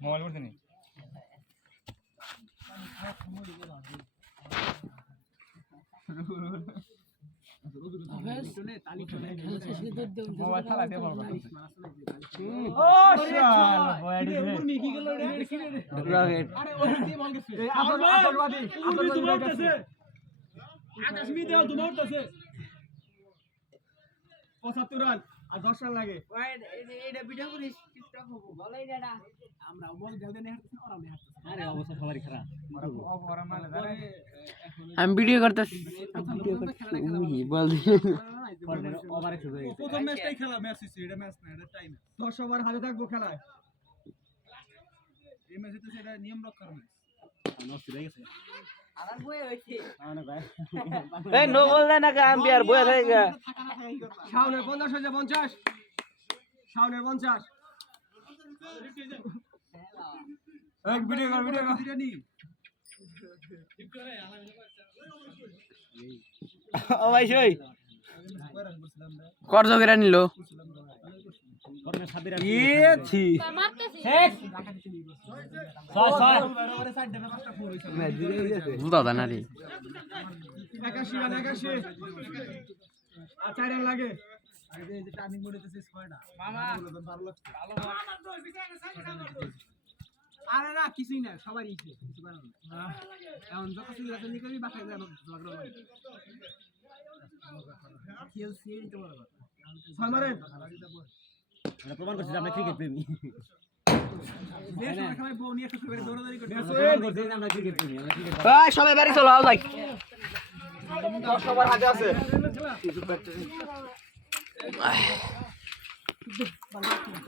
mobile করতে নি mobile খেলা দিয়ে বলবো ও শালা বয়াডি রে কি গেল রে রকেট আরে ওই দিয়ে বল গেছে এই আতরবাদী মারতেছে আকাশ মি দেও মারতেছে 75 রান আর 10 রান লাগে ওই এটা ভিডিও করিস টিকটক হবো বলাই দাদা আমরা বল জলদি নেই হাঁটতেছ আর আমি হাঁটতেছি আরে অবস্থা সবারই খারাপ আমি ভিডিও করতেছি বল ওভারে শুরু হয়ে গেছে প্রথম ম্যাচটাই খেলা ম্যাচ হইছে এটা ম্যাচ না এটা টাইম 10 ওভার হাতে থাকবো খেলায় এই ম্যাচে তো সেটা নিয়ম রক্ষার ম্যাচ নষ্ট হয়ে গেছে আর বই হইছে মানে ভাই এই নো বল না কা আম্পায়ার বই হয়ে গেল শাওনের 50 হইছে 50 শাওনের 50 এক ভিডিও কর নি ঠিক করে ও ভাই সই কত করে নিল ইয়েছি বুঝা না রে 81 রান 81 আর 4 রান লাগে এই যে টার্নিং মোডেতেছে 6টা মামা ভালো আরে না কিছুই না সবাই ইচ্ছে কিছু পারে না এখন যত সুবিধা আছে নিকবি বাসায় যাবো লাগলো খেলছি তো বড় সামারে আমরা প্রমাণ করছি যে আমরা ক্রিকেট প্রেমী দেশ সবাই বউ নিয়ে একটু করে দৌড়াদৌড়ি করতে প্রমাণ করছি যে আমরা ক্রিকেট প্রেমী এই সবাই বাড়ি চলো আও যাই সবার হাতে আছে